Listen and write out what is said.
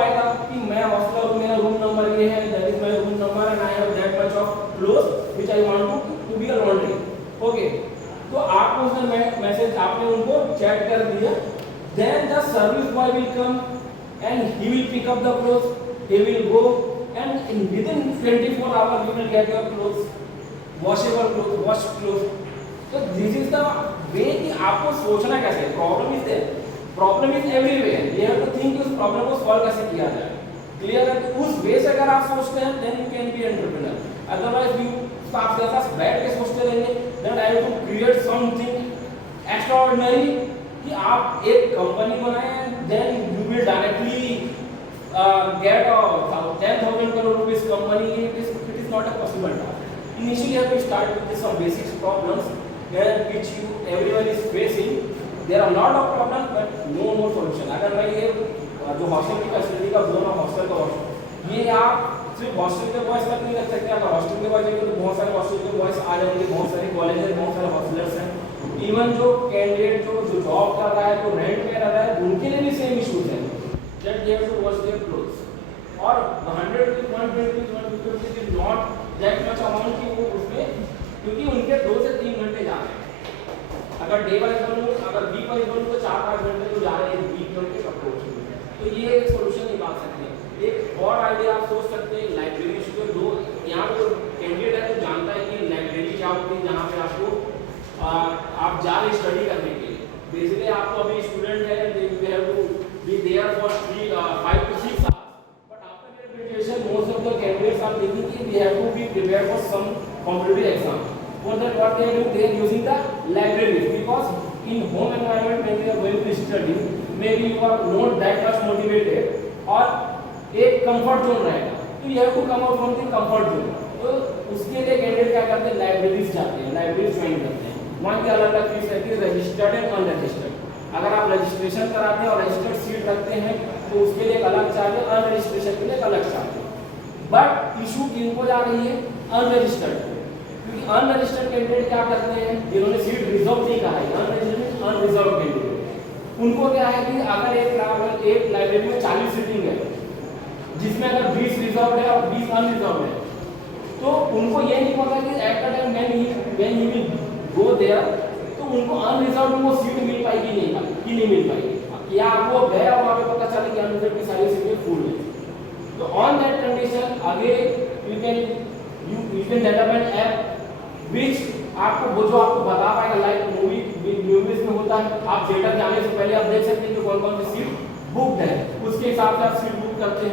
आएगा कि मैं हॉस्टल हूं, मेरा रूम नंबर ये है, that is my room number and I have that much of clothes which I want to be a laundry. Okay, तो आपको उसने मैसेज आपने उनको चैट कर दिया, then the service boy will come and he will pick up the clothes, he will go and within 24 hours you will get your clothes, washable clothes, washed clothes. So this is the way कि आपको सोचना कैसे है। Problem is there, problem is everywhere, you have to think उस problem को solve कैसे किया जाए। क्लियर है? तो उस वे से अगर आप सोचते हैं then you can be entrepreneur, otherwise you आप जैसा बैठ के सोचते रहेंगे then I have to create something extraordinary कि आप एक कंपनी बनाएं then you will directly get a 10,000 crore rupees company. It is not a possible task. Initially you have to start with some basic problems which everyone is facing. There are a lot of problems but no more solution. अगर मैं ये जो hostel की facility का बोल रहा हूँ, hostel का हॉस्टल, ये आप सिर्फ हॉस्टल के बॉयज तक नहीं रख सकते। अगर हॉस्टल के बॉयज तो बहुत सारे हॉस्टल के बॉयज आ जाएंगे, बहुत सारे कॉलेज है, बहुत सारे हॉस्टलर्स हैं। इवन जो कैंडिडेट जो जॉब कर रहा है, जो रेंट पे रह रहा है, उनके लिए भी सेम इश्यूज हैं that they have to wash their clothes और 100 to 120 150 is not that much amount कि वो उसमें, क्योंकि उनके 2 से 3 घंटे जा रहे हैं। अगर डे वाइज बनूँ, अगर वीक वाइज बनूँ तो 4-5 घंटे तो जा रहे हैं वीक घंटे अप्रोच में। तो ये एक सोल्यूशन निकाल सकते हैं। एक और आइडिया आप सोच सकते हैं, लाइब्रेरी के दो यहाँ पे कैंडिडेट है तो जानता है कि लाइब्रेरी क्या होती है, जहाँ पे आपको आप जा रहे स्टडी करने के लिए। बेसिकली आप तो अभी स्टूडेंट है, they have to be there for 5 to 6 hours, but after graduation most of the candidates are thinking that they have to be prepared for some competitive exam. For that what they do, they are using the libraries, because in home environment when you are going to study maybe you are not that much motivated और एक comfort zone रहेगा, तो you have to come out from the comfort zone। तो उसके लिए candidate क्या करते हैं, लाइब्रेरीज जाते हैं, लाइब्रेरी ज्वाइन करते हैं। वहाँ की अलग अलग फीस रहती है, रजिस्टर्ड एंड अनरजिस्टर्ड। अगर आप रजिस्ट्रेशन कराते हैं और रजिस्टर्ड सीट रखते हैं तो उसके लिए एक अलग चार्ज है, अनरजिस्ट्रेशन के लिए एक अलग चार्ज है। बट इशू किनको जा रही है, अनरजिस्टर्ड, क्योंकि अनरजिस्टर्ड कैंडिडेट क्या करते हैं, जिन्होंने सीट रिजर्व नहीं करा है, अनरिजर्व कैंडिडेट, उनको क्या है कि अगर एक लाइब्रेरी में 40 सीटिंग है जिसमें अगर 20 रिजर्व है और 20 अनरिजर्व है, तो उनको ये नहीं पता कि at the time when he will go there तो उनको अनरिजर्व में वो सीट मिल पाएगी नहीं मिल पाएगी, या वो गए और वहाँ पे पता चले कि अनरिजर्व की सारी सीटें फुल है। तो on that condition again you can develop an app which आपको वो जो आपको बता पाएगा, लाइक मूवीज में होता है, आप थिएटर जाने से पहले आप देख सकते हैं कि कौन कौन सी सीट बुक है, उसके हिसाब से आप सीट बुक करते हैं।